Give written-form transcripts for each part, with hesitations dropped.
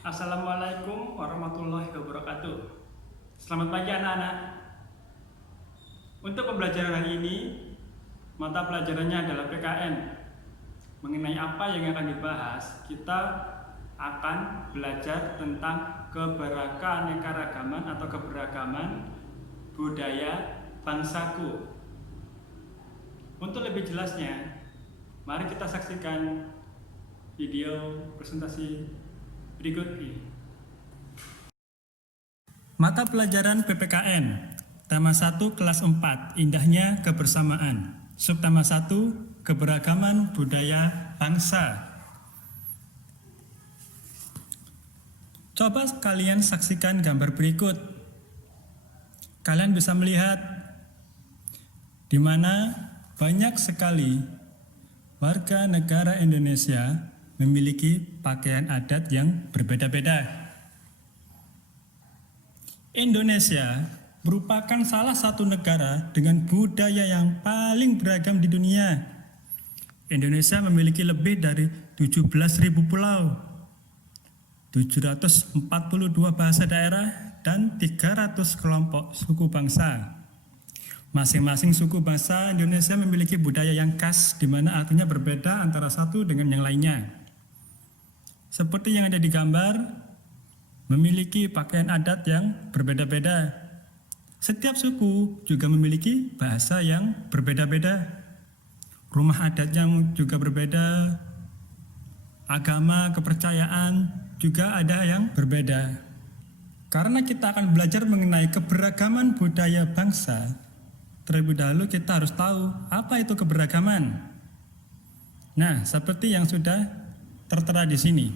Assalamualaikum warahmatullahi wabarakatuh. Selamat pagi anak-anak. Untuk pembelajaran hari ini, mata pelajarannya adalah PKN. Mengenai apa yang akan dibahas, kita akan belajar tentang keberagaman atau keberagaman budaya bangsaku. Untuk lebih jelasnya, mari kita saksikan video presentasi berikut ini. Mata pelajaran PPKN Tema 1 kelas 4 Indahnya Kebersamaan. Subtema 1 Keberagaman Budaya Bangsa. Coba kalian saksikan gambar berikut. Kalian bisa melihat di mana banyak sekali warga negara Indonesia memiliki pakaian adat yang berbeda-beda. Indonesia merupakan salah satu negara dengan budaya yang paling beragam di dunia. Indonesia memiliki lebih dari 17.000 pulau, 742 bahasa daerah, dan 300 kelompok suku bangsa. Masing-masing suku bangsa Indonesia memiliki budaya yang khas, di mana artinya berbeda antara satu dengan yang lainnya. Seperti yang ada di gambar, memiliki pakaian adat yang berbeda-beda. Setiap suku juga memiliki bahasa yang berbeda-beda. Rumah adatnya juga berbeda. Agama, kepercayaan juga ada yang berbeda. Karena kita akan belajar mengenai keberagaman budaya bangsa, terlebih dahulu kita harus tahu apa itu keberagaman. Nah, seperti yang sudah tertera di sini.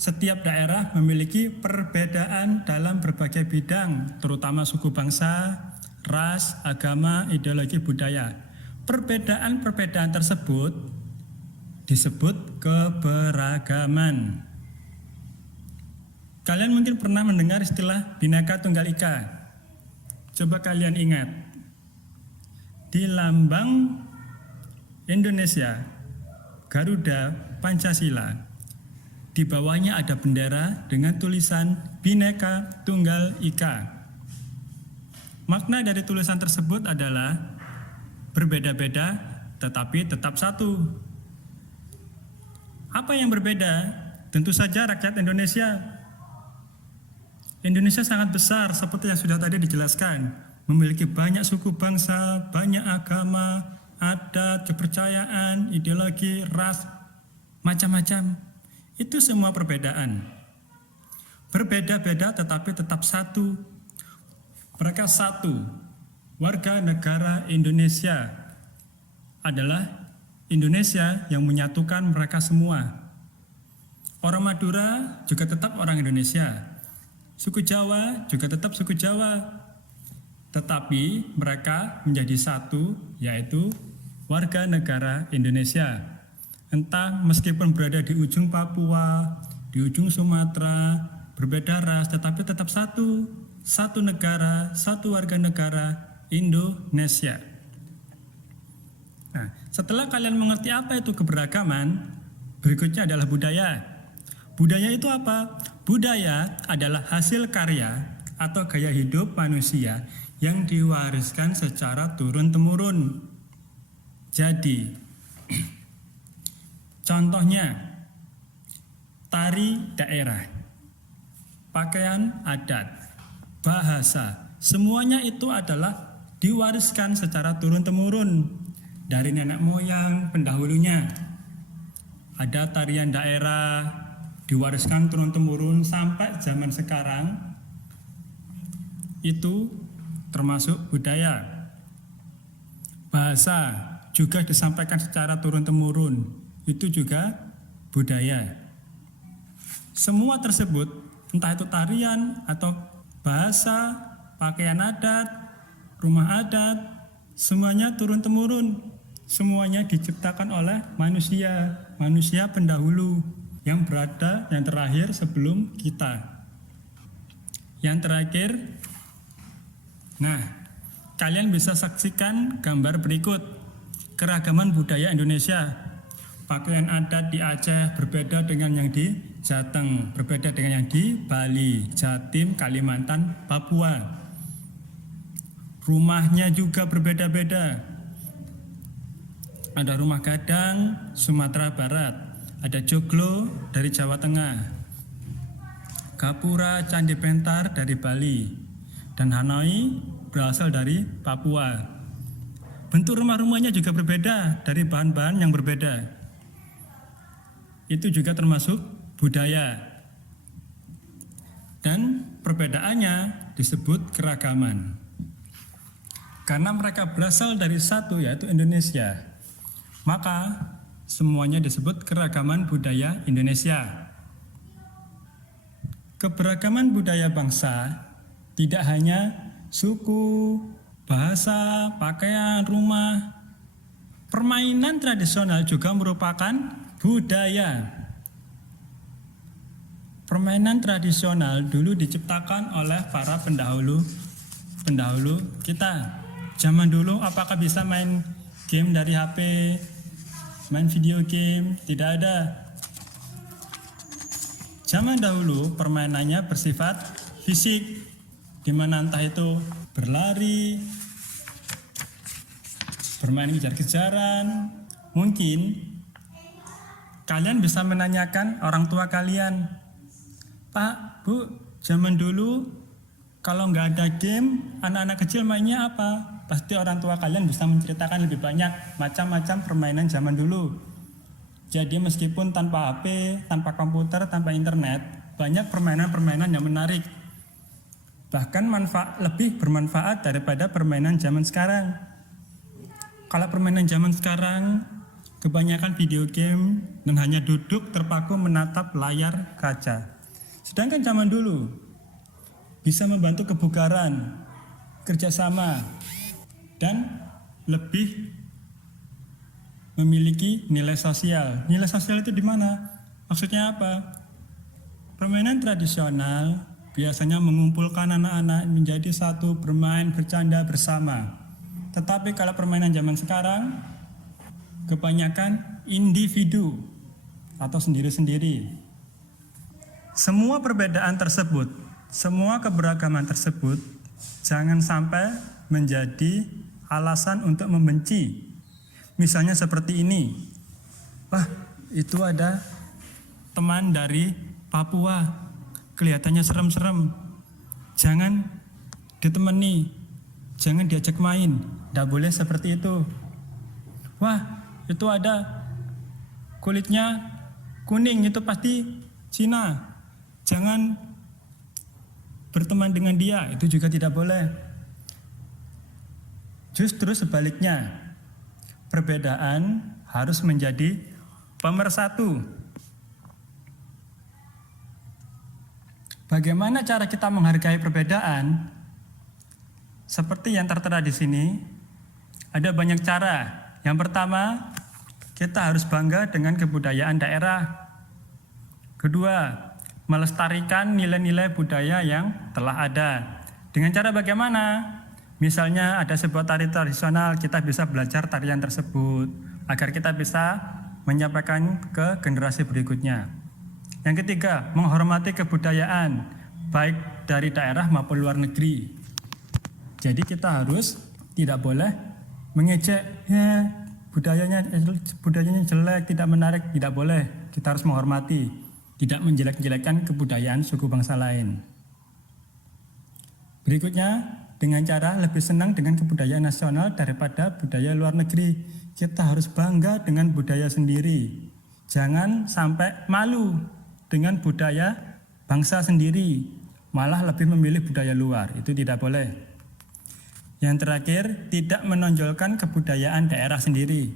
Setiap daerah memiliki perbedaan dalam berbagai bidang, terutama suku bangsa, ras, agama, ideologi, budaya. Perbedaan-perbedaan tersebut disebut keberagaman. Kalian mungkin pernah mendengar istilah Bhinneka Tunggal Ika. Coba kalian ingat. Di lambang Indonesia, Garuda Pancasila, di bawahnya ada bendera dengan tulisan Bhinneka Tunggal Ika. Makna dari tulisan tersebut adalah berbeda-beda tetapi tetap satu. Apa yang berbeda? Tentu saja rakyat Indonesia. Indonesia sangat besar seperti yang sudah tadi dijelaskan. Memiliki banyak suku bangsa, banyak agama, adat, kepercayaan, ideologi, ras, macam-macam. Itu semua perbedaan. Berbeda-beda tetapi tetap satu. Mereka satu. Warga negara Indonesia adalah Indonesia yang menyatukan mereka semua. Orang Madura juga tetap orang Indonesia. Suku Jawa juga tetap suku Jawa. Tetapi mereka menjadi satu, yaitu warga negara Indonesia. Entah meskipun berada di ujung Papua, di ujung Sumatera, berbeda ras, tetapi tetap satu. Satu negara, satu warga negara Indonesia. Nah, setelah kalian mengerti apa itu keberagaman, berikutnya adalah budaya. Budaya itu apa? Budaya adalah hasil karya atau gaya hidup manusia yang diwariskan secara turun-temurun. Jadi, contohnya, tari daerah, pakaian adat, bahasa, semuanya itu adalah diwariskan secara turun-temurun dari nenek moyang pendahulunya. Ada tarian daerah, diwariskan turun-temurun sampai zaman sekarang, itu termasuk budaya. Bahasa juga disampaikan secara turun-temurun, itu juga budaya. Semua tersebut, entah itu tarian atau bahasa, pakaian adat, rumah adat, semuanya turun-temurun. Semuanya diciptakan oleh manusia pendahulu yang terakhir sebelum kita. Yang terakhir, nah, kalian bisa saksikan gambar berikut. Keragaman budaya Indonesia. Pakaian adat di Aceh berbeda dengan yang di Jateng, berbeda dengan yang di Bali, Jatim, Kalimantan, Papua. Rumahnya juga berbeda-beda. Ada rumah gadang Sumatera Barat, ada joglo dari Jawa Tengah, gapura Candi Pentar dari Bali, dan Hanoi berasal dari Papua. Bentuk rumah-rumahnya juga berbeda dari bahan-bahan yang berbeda. Itu juga termasuk budaya. Dan perbedaannya disebut keragaman. Karena mereka berasal dari satu, yaitu Indonesia, maka semuanya disebut keragaman budaya Indonesia. Keberagaman budaya bangsa tidak hanya suku, bahasa, pakaian, rumah. Permainan tradisional juga merupakan budaya. Permainan tradisional dulu diciptakan oleh para pendahulu kita. Zaman dulu apakah bisa main game dari HP, main video game? Tidak ada. Zaman dahulu permainannya bersifat fisik, di mana entah itu berlari, bermain kejar-kejaran. Mungkin kalian bisa menanyakan orang tua kalian, Pak, Bu, zaman dulu kalau nggak ada game, anak-anak kecil mainnya apa? Pasti orang tua kalian bisa menceritakan lebih banyak macam-macam permainan zaman dulu. Jadi meskipun tanpa HP, tanpa komputer, tanpa internet, banyak permainan-permainan yang menarik. Bahkan lebih bermanfaat daripada permainan zaman sekarang. Kalau permainan zaman sekarang, kebanyakan video game dan hanya duduk terpaku menatap layar kaca. Sedangkan zaman dulu bisa membantu kebugaran, kerjasama, dan lebih memiliki nilai sosial. Nilai sosial itu di mana? Maksudnya apa? Permainan tradisional biasanya mengumpulkan anak-anak menjadi satu, bermain, bercanda bersama. Tetapi kalau permainan zaman sekarang, kebanyakan individu atau sendiri-sendiri. Semua perbedaan tersebut, semua keberagaman tersebut jangan sampai menjadi alasan untuk membenci. Misalnya seperti ini, wah itu ada teman dari Papua, kelihatannya serem-serem, jangan ditemani, jangan diajak main, tidak boleh seperti itu. Wah itu ada kulitnya kuning, itu pasti Cina, jangan berteman dengan dia, itu juga tidak boleh. Justru sebaliknya, perbedaan harus menjadi pemersatu. Bagaimana cara kita menghargai perbedaan? Seperti yang tertera di sini, ada banyak cara. Yang pertama, kita harus bangga dengan kebudayaan daerah. Kedua, melestarikan nilai-nilai budaya yang telah ada. Dengan cara bagaimana? Misalnya ada sebuah tari tradisional, kita bisa belajar tarian tersebut agar kita bisa menyampaikan ke generasi berikutnya. Yang ketiga, menghormati kebudayaan baik dari daerah maupun luar negeri. Jadi kita harus tidak boleh mengejek, ya budayanya jelek, tidak menarik, tidak boleh. Kita harus menghormati, tidak menjelek-jelekkan kebudayaan suku bangsa lain. Berikutnya, dengan cara lebih senang dengan kebudayaan nasional daripada budaya luar negeri. Kita harus bangga dengan budaya sendiri. Jangan sampai malu dengan budaya bangsa sendiri, malah lebih memilih budaya luar. Itu tidak boleh. Yang terakhir, tidak menonjolkan kebudayaan daerah sendiri.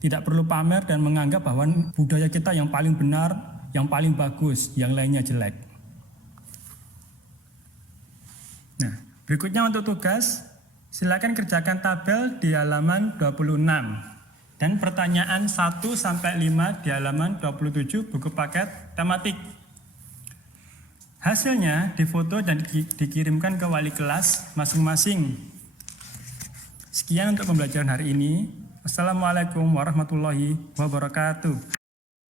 Tidak perlu pamer dan menganggap bahwa budaya kita yang paling benar, yang paling bagus, yang lainnya jelek. Nah, berikutnya untuk tugas, silakan kerjakan tabel di halaman 26 dan pertanyaan 1-5 di halaman 27 buku paket tematik. Hasilnya difoto dan dikirimkan ke wali kelas masing-masing. Sekian untuk pembelajaran hari ini. Assalamualaikum warahmatullahi wabarakatuh.